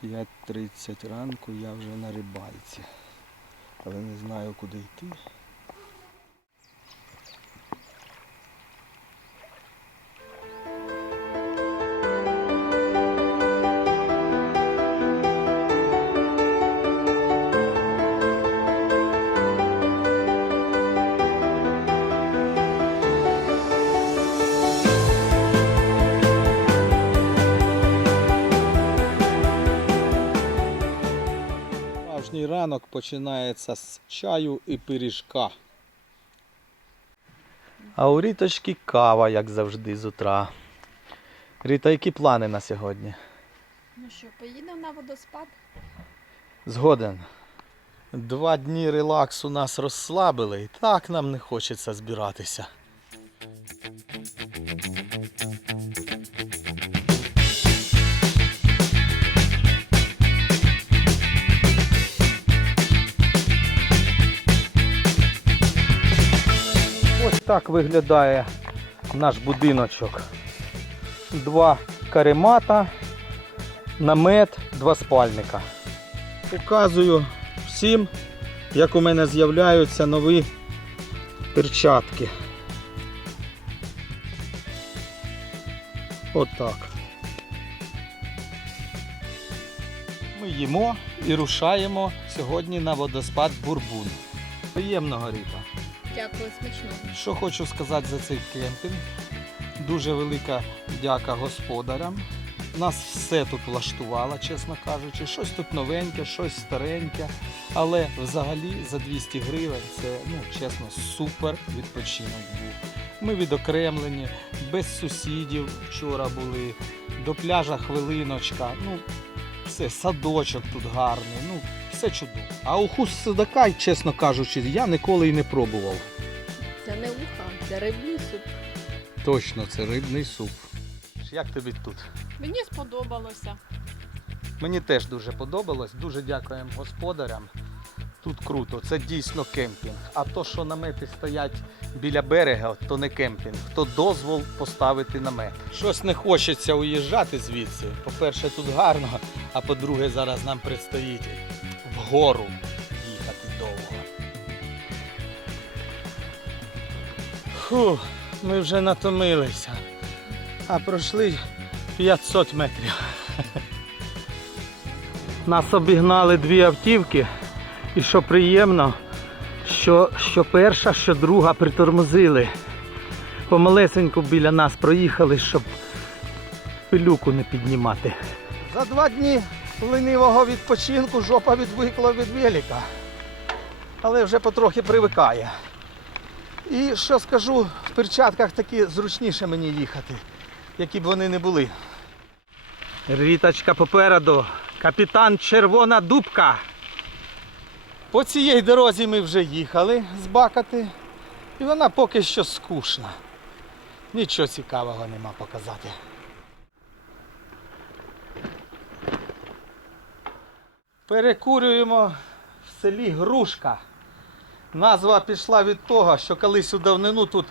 П'ять тридцять ранку я вже на рибальці. Але не знаю куди йти. Починається з чаю і пиріжка. А у Ріточки кава, як завжди, з утра. Ріта, які плани на сьогодні? Ну що, поїдемо на водоспад? Згоден. Два дні релаксу нас розслабили, і так нам не хочеться збиратися. Так виглядає наш будиночок. Два каремата, намет, два спальника. Показую всім, як у мене з'являються нові перчатки. Отак. Ми їмо і рушаємо сьогодні на водоспад Бурбун. Приємного Ріта. Дякую, смачного. Що хочу сказати за цей кемпінг. Дуже велика дяка господарям. Нас все тут влаштувало, чесно кажучи. Щось тут новеньке, щось стареньке. Але взагалі за 200 гривень це, ну, чесно, супер відпочинок був. Ми відокремлені, без сусідів вчора були, до пляжа хвилиночка. Ну, все, садочок тут гарний, ну, все чудово. А уху з судака, чесно кажучи, я ніколи і не пробував. Це не уха, це рибний суп. Точно, це рибний суп. Як тобі тут? Мені сподобалося. Мені теж дуже подобалось. Дуже дякуємо господарям. Тут круто, це дійсно кемпінг. А то, що намети стоять біля берега, то не кемпінг. То дозвол поставити намет. Щось не хочеться уїжджати звідси. По-перше, тут гарно, а по-друге, зараз нам предстоїть вгору їхати довго. Фу, ми вже натомилися. А пройшли 500 метрів. Нас обігнали дві автівки. І що приємно, що, що перша, що друга притормозили. Помалесеньку біля нас проїхали, щоб пилюку не піднімати. За два дні ленивого відпочинку жопа відвикла від велика. Але вже потрохи привикає. І що скажу, в перчатках таки зручніше мені їхати, які б вони не були. Ріточка попереду. Капітан Червона Дубка. По цій дорозі ми вже їхали з Бакати. І вона поки що скучна. Нічого цікавого нема показати. Перекурюємо в селі Грушка. Назва пішла від того, що колись у давнину тут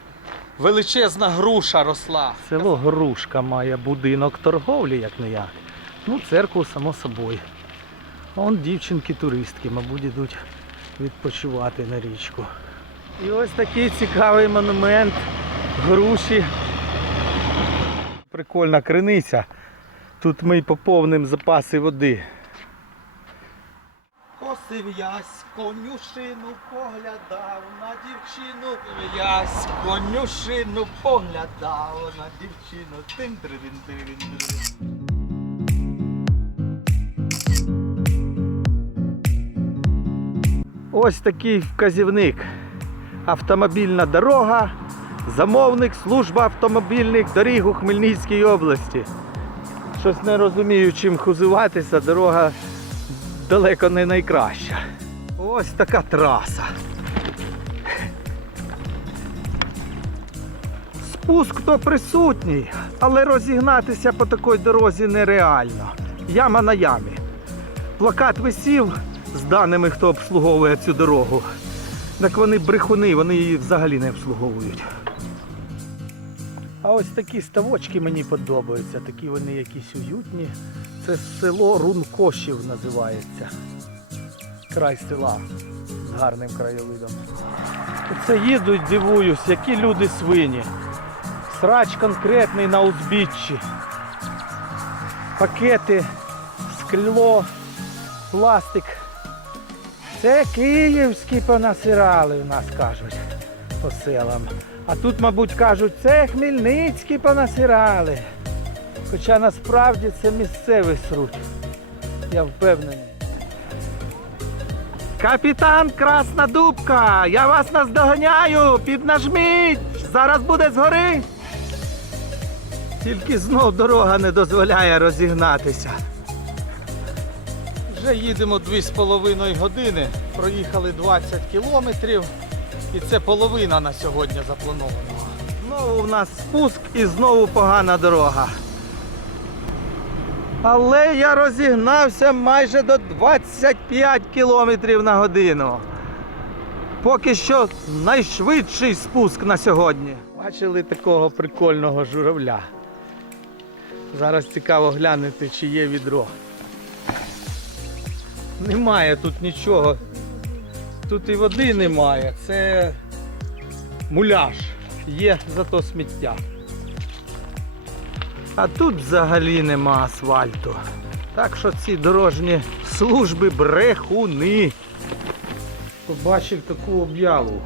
величезна груша росла. Село Грушка має будинок торговлі, як не як. Ну, церкву, само собою. А Вон дівчинки-туристки, мабуть, йдуть відпочивати на річку. І ось такий цікавий монумент груші. Прикольна криниця. Тут ми й поповнимо запаси води. Косив ясь, конюшину поглядав на дівчину. Ясь, конюшину поглядав на дівчину. тин трин трин Ось такий вказівник. Автомобільна дорога, замовник служба автомобільних доріг у Хмельницькій області. Щось не розумію, чим хузуватися, дорога далеко не найкраща. Ось така траса. Спуск то присутній, але розігнатися по такій дорозі нереально. Яма на ямі. Плакат висів з даними, хто обслуговує цю дорогу. Так вони брехуни, вони її взагалі не обслуговують. А ось такі ставочки мені подобаються, такі вони якісь уютні. Це село Рункошів називається. Край села з гарним краєвидом. Оце їдуть, дивуюсь, які люди свині. Срач конкретний на узбіччі. Пакети, скло, пластик. Це київські понасирали у нас кажуть по селам. А тут, мабуть, кажуть, це хмельницькі понасирали. Хоча насправді це місцевий сруть. Я впевнений. Капітан Красна Дубка, я вас наздоганяю, піднажміть, зараз буде згори. Тільки знов дорога не дозволяє розігнатися. Вже їдемо 2,5 години, проїхали 20 кілометрів і це половина на сьогодні запланованого. Знову в нас спуск і знову погана дорога. Але я розігнався майже до 25 кілометрів на годину. Поки що найшвидший спуск на сьогодні. Бачили такого прикольного журавля. Зараз цікаво глянути, чи є відро. Немає тут нічого. Тут і води немає. Це муляж. Є зато сміття. А тут взагалі нема асфальту. Так що ці дорожні служби брехуни. Побачив таку об'яву.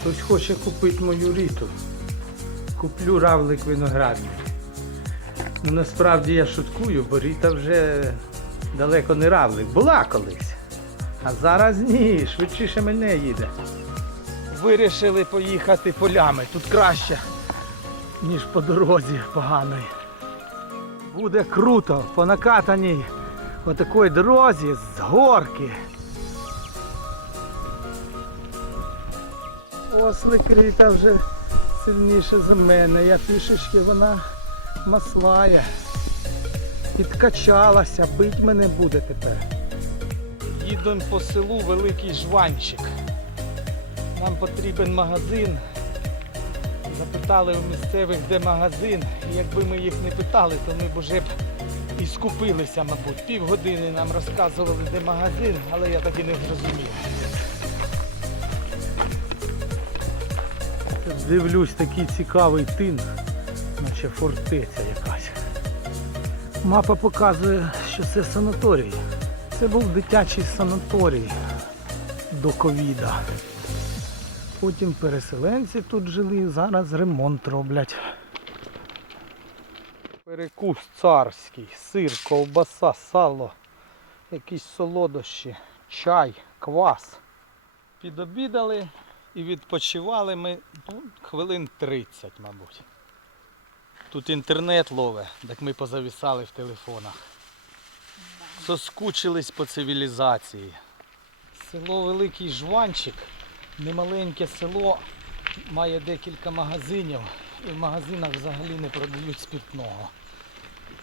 Хтось хоче купити мою ріту. Куплю равлик виноградний. Ну насправді я шуткую, бо Ріта вже далеко не равлик. Була колись. А зараз ні, швидше мене їде. Вирішили поїхати полями. Тут краще, ніж по дорозі поганої. Буде круто по накатаній отакої дорозі з горки. Ослик Ріта вже сильніше за мене. Я пішечки вона маслає. Підкачалася, бить мене буде тепер. Їдемо по селу Великий Жванчик. Нам потрібен магазин. Запитали у місцевих, де магазин. І якби ми їх не питали, то ми б уже б і скупилися, мабуть. Півгодини нам розказували, де магазин, але я так і не зрозумів. Дивлюсь, такий цікавий тин, наче фортеця якась. Мапа показує, що це санаторій. Це був дитячий санаторій до ковіда. Потім переселенці тут жили, зараз ремонт роблять. Перекус царський, сир, ковбаса, сало, якісь солодощі, чай, квас. Підобідали і відпочивали ми ну, хвилин 30, мабуть. Тут інтернет лове, так ми позавісали в телефонах. Соскучились по цивілізації. Село Великий Жванчик, немаленьке село, має декілька магазинів. І в магазинах взагалі не продають спиртного.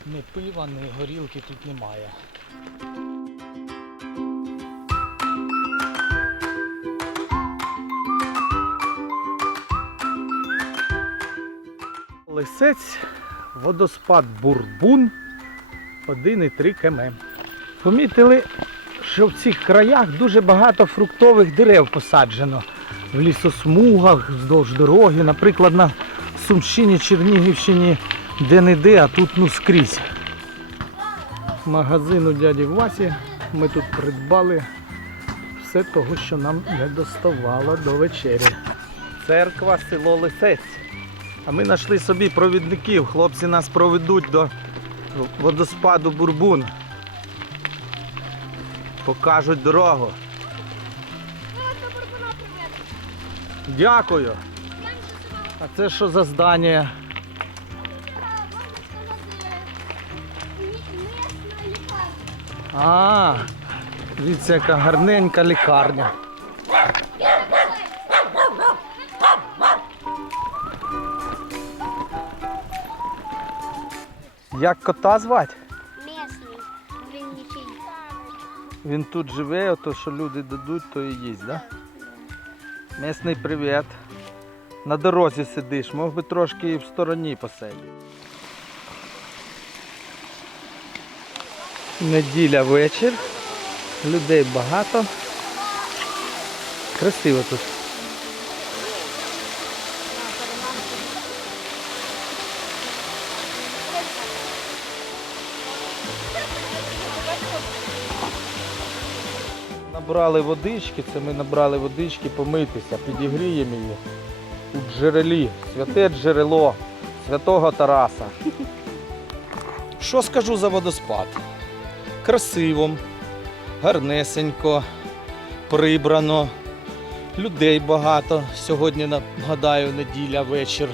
Ні пива, ні горілки тут немає. Лисець, водоспад Бурбун 1,3 км. Помітили, що в цих краях дуже багато фруктових дерев посаджено в лісосмугах, вздовж дороги, наприклад, на Сумщині, Чернігівщині, де-не-де, а тут ну скрізь. Магазин у дяді Васі ми тут придбали все того, що нам не доставало до вечері. Церква, село Лисець. А ми знайшли собі провідників. Хлопці нас проведуть до водоспаду Бурбун. Покажуть дорогу. Дякую. А це що за здання? А, дивіться, яка гарненька лікарня. Як кота звати? Він тут живе, то що люди дадуть, то і їсть, да? Місний привіт. На дорозі сидиш, мог би трошки і в стороні посидіти. Неділя вечір. Людей багато. Красиво тут. Набрали водички, це ми набрали водички помитися, підігріємо її у джерелі, святе джерело святого Тараса. Що скажу за водоспад? Красиво, гарнесенько, прибрано, людей багато. Сьогодні, нагадаю, неділя, вечір.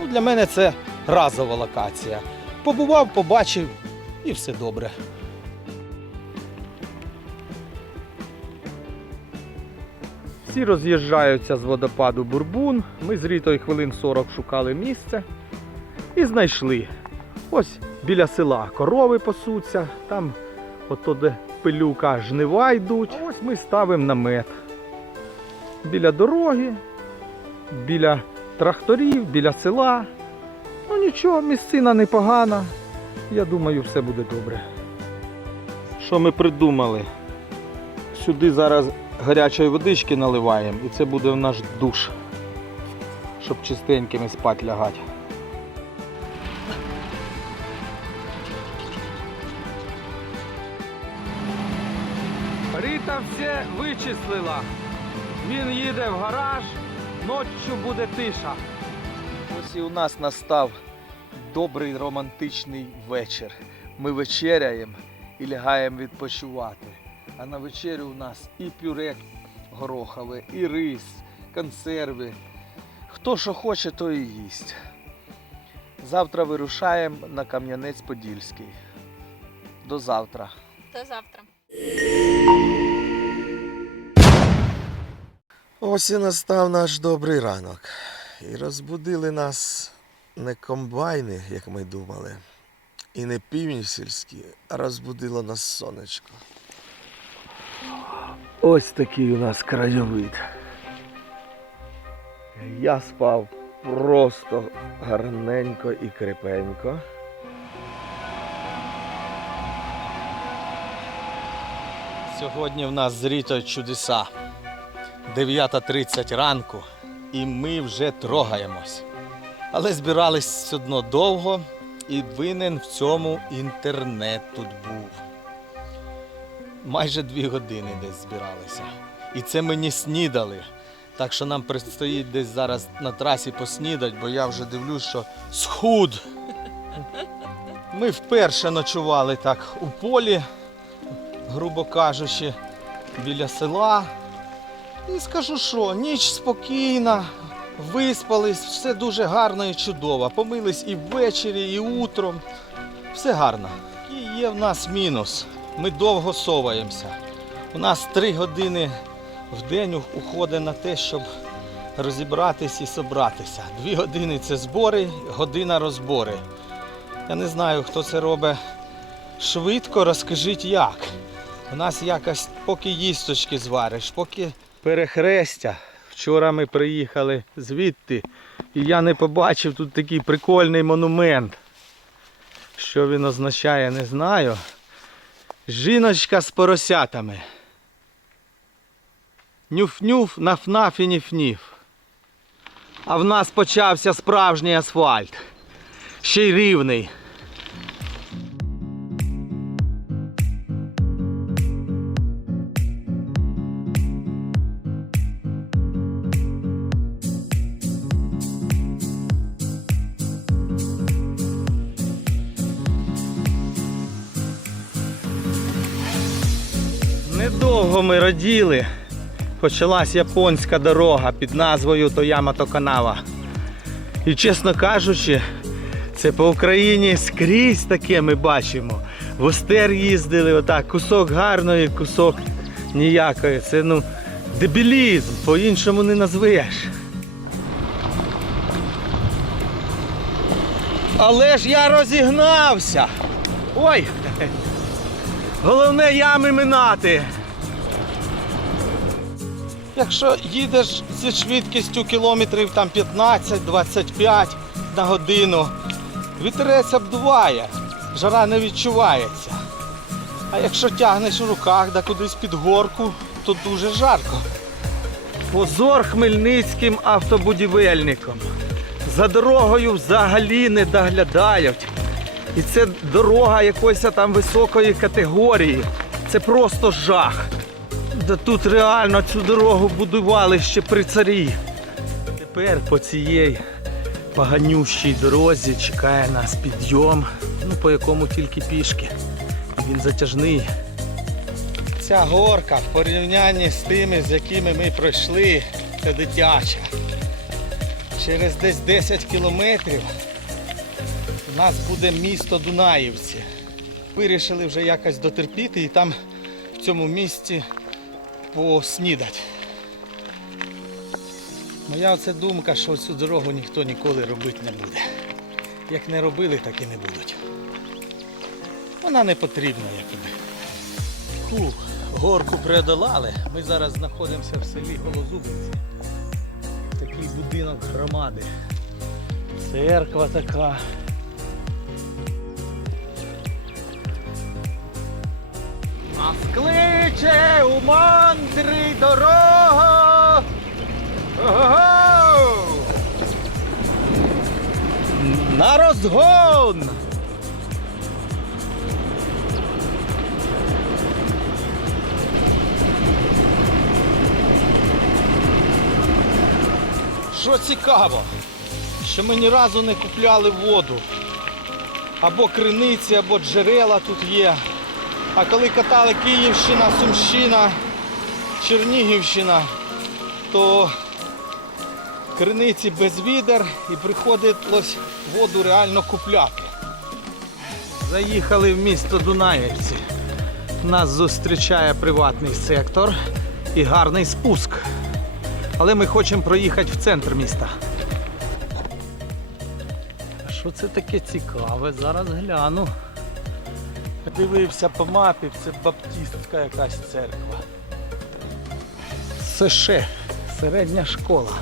Ну, для мене це разова локація. Побував, побачив і все добре. Всі роз'їжджаються з водопаду Бурбун. Ми з Рітою хвилин 40 шукали місце і знайшли. Ось біля села корови пасуться, там ото де пилюка жнива йдуть. Ось ми ставимо намет. Біля дороги, біля тракторів, біля села. Ну нічого, місцина непогана. Я думаю, все буде добре. Що ми придумали? Сюди зараз гарячої водички наливаємо і це буде наш душ, щоб чистенькими спати лягати. Ріта все вичислила. Він їде в гараж, ночі буде тиша. Ось і у нас настав добрий романтичний вечір. Ми вечеряємо і лягаємо відпочивати. А на вечерю у нас і пюре горохове, і рис, консерви. Хто що хоче, то і їсть. Завтра вирушаємо на Кам'янець-Подільський. До завтра. До завтра. Ось і настав наш добрий ранок. І розбудили нас не комбайни, як ми думали, і не півні сільські, а розбудило нас сонечко. Ось такий у нас краєвид. Я спав просто гарненько і крепенько. Сьогодні в нас з Рітою чудеса. 9.30 ранку і ми вже трогаємось. Але збирались все одно довго і винен в цьому інтернет тут був майже дві години десь збиралися. І це мені снідали. Так що нам предстоїть десь зараз на трасі поснідати, бо я вже дивлюсь, що схуд. Ми вперше ночували так у полі, грубо кажучи, біля села. І скажу що, ніч спокійна, виспались, все дуже гарно і чудово. Помились і ввечері, і утром. Все гарно. І є в нас мінус. Ми довго соваємося. У нас три години в день уходить на те, щоб розібратись і собратися. Дві години це збори, година розбори. Я не знаю, хто це робить швидко, розкажіть як. У нас якось поки їсточки звариш, поки перехрестя. Вчора ми приїхали звідти, і я не побачив тут такий прикольний монумент. Що він означає, не знаю. Жіночка з поросятами. Нюф-нюф, наф-наф і ніф-ніф. А в нас почався справжній асфальт. Ще й рівний. Ми раділи. Почалась японська дорога під назвою Тоямато Канава. І чесно кажучи, це по Україні скрізь таке ми бачимо. В Остер їздили, отак, кусок гарної, кусок ніякої. Це ну дебілізм, по-іншому не назвеш. Але ж я розігнався. Ой! Головне ями минати. Якщо їдеш зі швидкістю кілометрів там 15-25 на годину, вітерець обдуває, жара не відчувається. А якщо тягнеш у руках да кудись під горку, то дуже жарко. Позор хмельницьким автобудівельникам. За дорогою взагалі не доглядають. І це дорога якоїсь там високої категорії. Це просто жах. Да тут реально цю дорогу будували ще при царі. Тепер по цій поганющій дорозі чекає нас підйом, ну по якому тільки пішки. Він затяжний. Ця горка в порівнянні з тими, з якими ми пройшли, це дитяча. Через десь 10 кілометрів у нас буде місто Дунаївці. Вирішили вже якось дотерпіти і там в цьому місці поснідати. Моя оце думка, що цю дорогу ніхто ніколи робити не буде. Як не робили, так і не будуть. Вона не потрібна якби. Фу, горку преодолали. Ми зараз знаходимося в селі Голозубинці. Такий будинок громади. Церква така. Нас кличе у мандрі дорога. Ого! На розгон! Що цікаво, що ми ні разу не купляли воду. Або криниці, або джерела тут є. А коли катали Київщина, Сумщина, Чернігівщина, то криниці без відер і приходилось воду реально купляти. Заїхали в місто Дунаєвці. Нас зустрічає приватний сектор і гарний спуск. Але ми хочемо проїхати в центр міста. А що це таке цікаве? Зараз гляну. Дивився по мапі, це баптистська якась церква. Сеше, середня школа.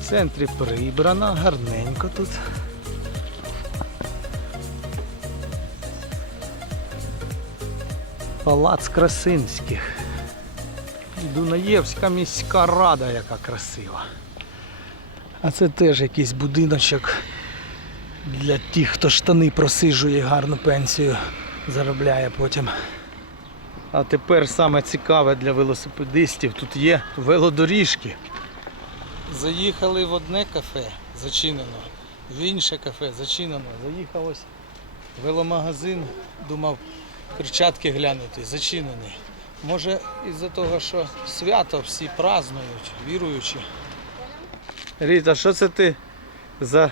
В центрі прибрано, гарненько тут. Палац Красинських. Дунаєвська міська рада, яка красива. А це теж якийсь будиночок для тих, хто штани просижує гарну пенсію, заробляє потім. А тепер саме цікаве для велосипедистів, тут є велодоріжки. Заїхали в одне кафе, зачинено, в інше кафе зачинено. Заїхав ось веломагазин, думав перчатки глянути, зачинений. Може із-за того, що свято всі празднують, віруючі. Ріта, що це ти за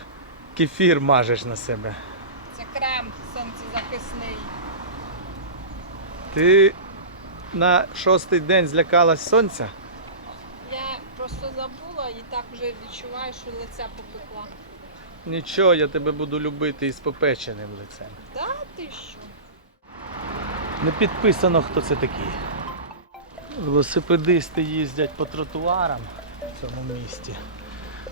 кефір мажеш на себе? Це крем сонцезахисний. Ти на шостий день злякалась сонця? Я просто забула і так вже відчуваю, що лиця попекла. Нічого, я тебе буду любити із попеченим лицем. Та ти що? Не підписано, хто це такий. Велосипедисти їздять по тротуарам в цьому місті,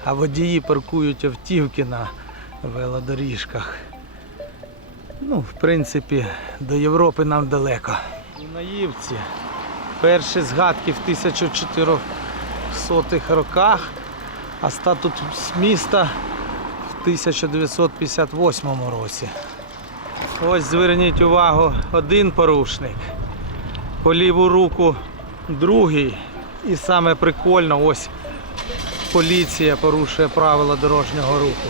а водії паркують автівки на велодоріжках. Ну, в принципі, до Європи нам далеко. Наївці перші згадки в 1400 роках, а статут міста в 1958 році. Ось зверніть увагу, один порушник. По ліву руку другий. І саме прикольно, ось поліція порушує правила дорожнього руху.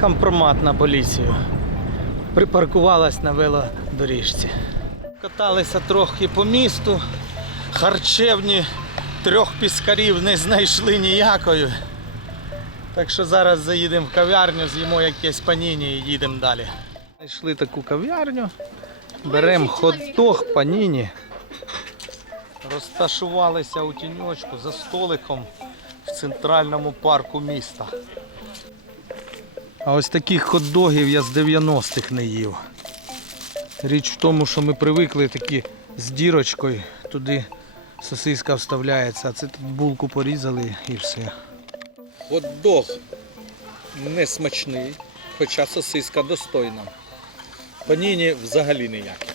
Компромат на поліцію. Припаркувалась на велодоріжці. Каталися трохи по місту. Харчевні трьох піскарів не знайшли ніякої. Так що зараз заїдемо в кав'ярню, з'їмо якесь паніні і їдемо далі. Знайшли таку кав'ярню, беремо хот-дог, паніні. Розташувалися у тіньочку за столиком в центральному парку міста. А ось таких хот-догів я з 90-х не їв. Річ в тому, що ми привикли такі з дірочкою, туди сосиска вставляється, а це тут булку порізали і все. Хот-дог не смачний, хоча сосиска достойна. Паніні взагалі ніякі.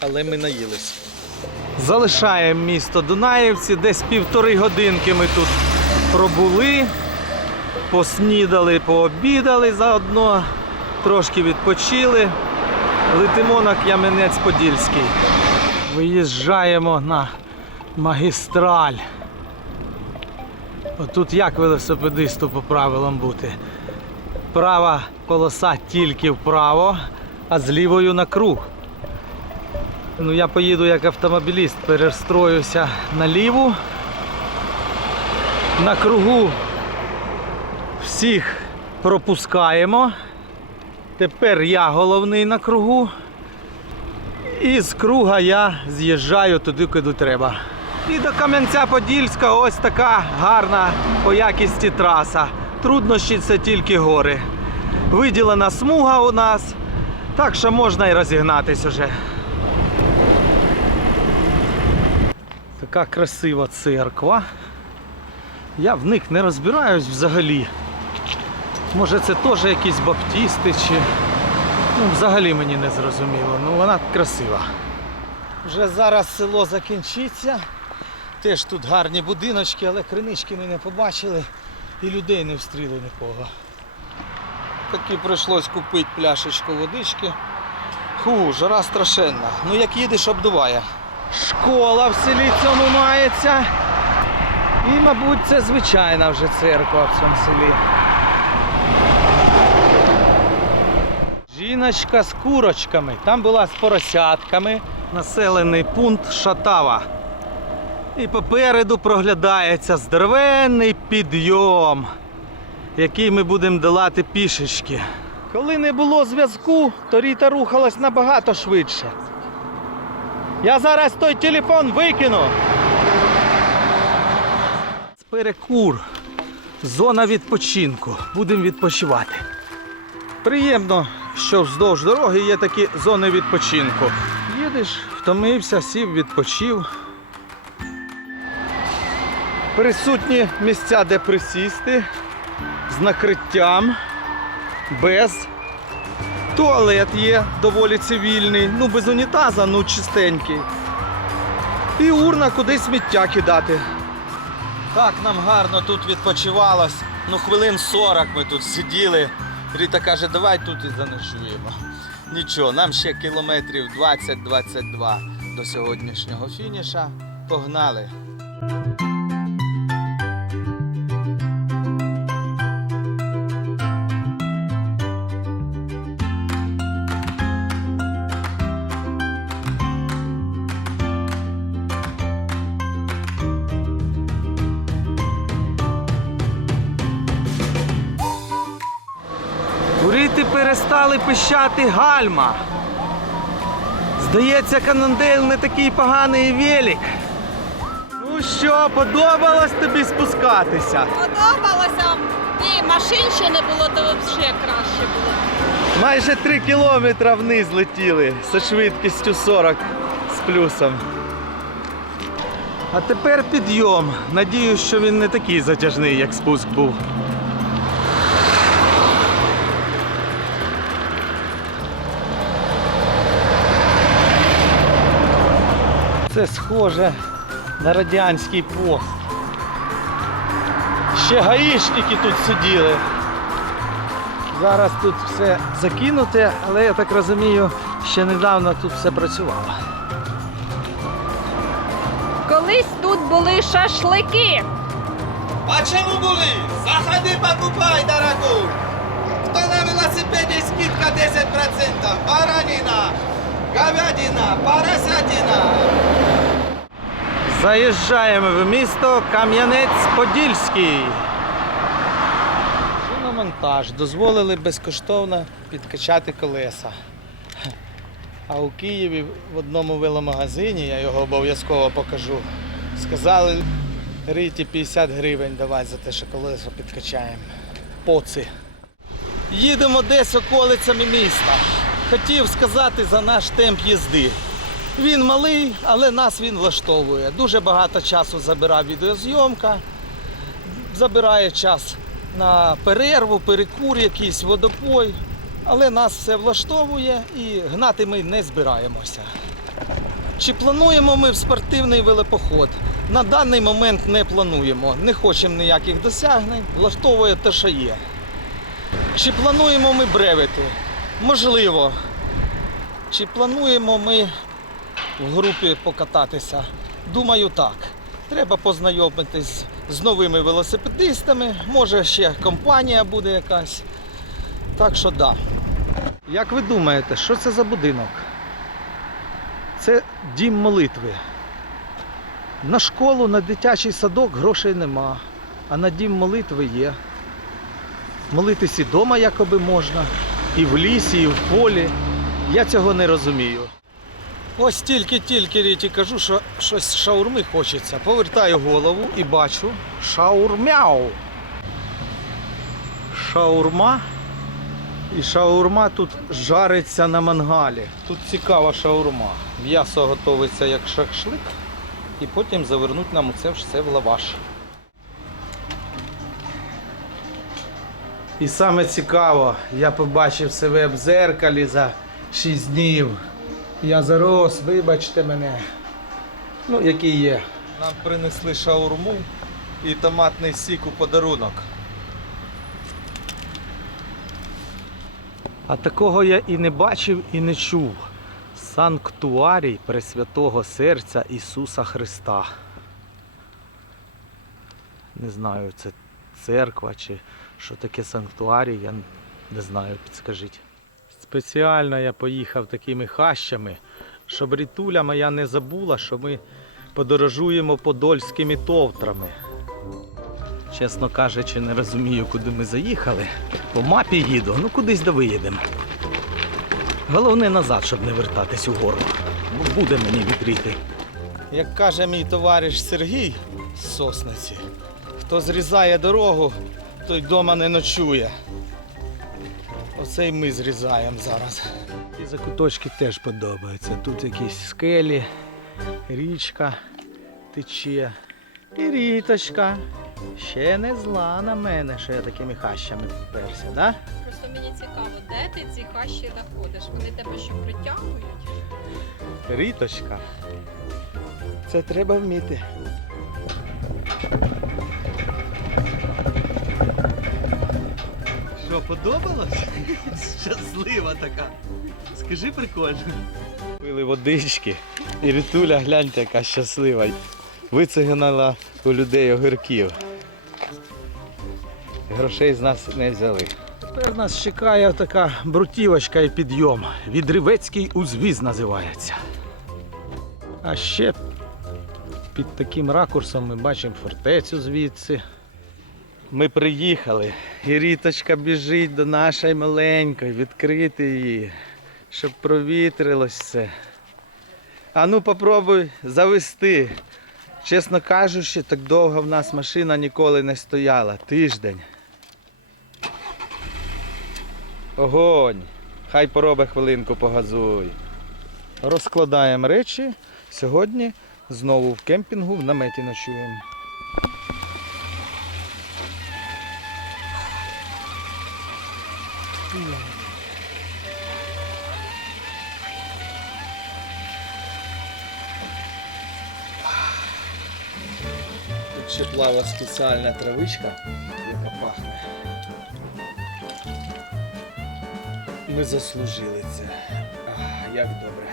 Але ми наїлися. Залишаємо місто Дунаївці, десь півтори годинки ми тут пробули, поснідали, пообідали заодно, трошки відпочили. Летимо на К'яменець-Подільський. Виїжджаємо на магістраль. Отут як велосипедисту по правилам бути? Права полоса тільки вправо, а з лівою на круг. Ну, я поїду як автомобіліст, перестроюся на ліву. На кругу всіх пропускаємо. Тепер я головний на кругу. І з круга я з'їжджаю туди, куди треба. І до Кам'янця-Подільська ось така гарна по якісті траса. Труднощі це тільки гори. Виділена смуга у нас, так що можна і розігнатись уже. Така красива церква. Я в них не розбираюсь взагалі. Може це теж якісь баптісти чи. Ну, взагалі мені не зрозуміло. Ну вона красива. Вже зараз село закінчиться. Теж тут гарні будиночки, але кринички ми не побачили і людей не встріли нікого. Таки прийшлось купити пляшечку водички. Ху, жара страшенна. Ну як їдеш, обдуває. Школа в селі цьому мається. І, мабуть, це звичайна вже церква в цьому селі. Жіночка з курочками. Там була з поросятками. Населений пункт Шатава. І попереду проглядається здоровенний підйом, який ми будемо долати пішечки. Коли не було зв'язку, то Ріта рухалась набагато швидше. Я зараз той телефон викину. Перекур. Зона відпочинку. Будемо відпочивати. Приємно, що вздовж дороги є такі зони відпочинку. Їдеш, втомився, сів, відпочив. Присутні місця, де присісти, з накриттям, без. Туалет є доволі цивільний, ну без унітаза, ну чистенький. І урна куди сміття кидати. Так нам гарно тут відпочивалось. Ну хвилин 40 ми тут сиділи. Ріта каже, давай тут і заночуємо. Нічого, нам ще кілометрів 20-22 до сьогоднішнього фініша. Погнали. Перестали пищати гальма. Здається, Канондейл не такий поганий велик. Ну що, подобалось тобі спускатися? Подобалося. Ні, машин ще не було, то взагалі краще було. Майже 3 кілометри вниз летіли зі швидкістю 40 з плюсом. А тепер підйом. Надіюсь, що він не такий затяжний, як спуск був. Це схоже на радянський пост. Ще гаїшники тут сиділи. Зараз тут все закинуте, але я так розумію, ще недавно тут все працювало. Колись тут були шашлики. Почему були? Заходи, покупай, дорогой! Хто на велосипеді скидка 10%? Баранина, говядина, поросятина. Заїжджаємо в місто Кам'янець-Подільський. Шиномонтаж. Дозволили безкоштовно підкачати колеса. А у Києві в одному веломагазині, я його обов'язково покажу, сказали Риті 50 гривень давай за те, що колесо підкачаємо. Поци. Їдемо десь околицями міста. Хотів сказати за наш темп їзди. Він малий, але нас він влаштовує. Дуже багато часу забирає відеозйомка, забирає час на перерву, перекур, якийсь водопой. Але нас все влаштовує і гнати ми не збираємося. Чи плануємо ми в спортивний велопоход? На даний момент не плануємо. Не хочемо ніяких досягнень, влаштовує те, що є. Чи плануємо ми бревити? Можливо. Чи плануємо ми в групі покататися? Думаю, так. Треба познайомитись з новими велосипедистами, може ще компанія буде якась. Так що да. Як ви думаєте, що це за будинок? Це дім молитви. На школу, на дитячий садок грошей нема, а на дім молитви є. Молитись і вдома якоби можна, і в лісі, і в полі. Я цього не розумію. Ось тільки-тільки Ріті кажу, що щось шаурми хочеться. Повертаю голову і бачу шаурмяу. Шаурма. І шаурма тут жариться на мангалі. Тут цікава шаурма. М'ясо готовиться як шашлик, і потім завернуть нам це все в лаваш. І саме цікаво, я побачив себе в зеркалі за 6 днів. Я зарос, вибачте мене. Ну, який є. Нам принесли шаурму і томатний сік у подарунок. А такого я і не бачив, і не чув. Санктуарій Пресвятого Серця Ісуса Христа. Не знаю, це церква чи що таке санктуарій, я не знаю, підскажіть. Спеціально я поїхав такими хащами, щоб рітуля моя не забула, що ми подорожуємо подольськими товтрами. Чесно кажучи, не розумію, куди ми заїхали. По мапі їду, ну кудись да виїдемо. Головне назад, щоб не вертатись у горло. Бо буде мені відріти. Як каже мій товариш Сергій з Сосниці, хто зрізає дорогу, той вдома не ночує. Оце й ми зрізаємо зараз. Ці закуточки теж подобаються. Тут якісь скелі, річка тече. І ріточка. Ще не зла на мене, що я такими хащами вперся, да? Просто мені цікаво, де ти ці хащі знаходиш? Вони тебе що притягують? Ріточка. Це треба вміти. Що, подобалось? Щаслива така. Скажи прикольно. Пили водички. І Ритуля, гляньте, яка щаслива. Вицегнала у людей огірків. Грошей з нас не взяли. Тепер нас чекає така брутівочка і підйом. Відривецький узвіз називається. А ще під таким ракурсом ми бачимо фортецю звідси. Ми приїхали, і Ріточка біжить до нашої маленької, відкрити її, щоб провітрилось все. А ну попробуй завести. Чесно кажучи, так довго в нас машина ніколи не стояла. Тиждень. Огонь! Хай поробе хвилинку погазуй. Розкладаємо речі. Сьогодні знову в кемпінгу в наметі ночуємо. Ще плава спеціальна травичка, яка пахне. Ми заслужили це. Ах, як добре.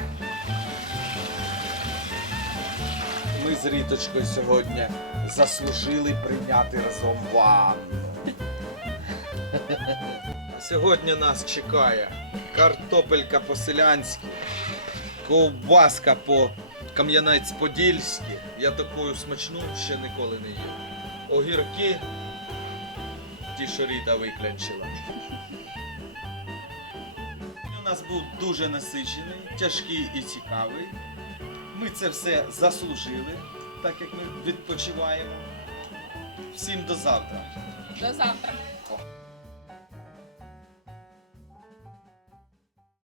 Ми з Ріточкою сьогодні заслужили прийняти разом ванну. Сьогодні нас чекає картопелька по-селянськи, ковбаска по кам'янець-подільськи. Я такою смачну ще ніколи не їв. Огірки, ті, що Ріта виклянчила. У нас був дуже насичений, тяжкий і цікавий. Ми це все заслужили, так як ми відпочиваємо. Всім до завтра. До завтра.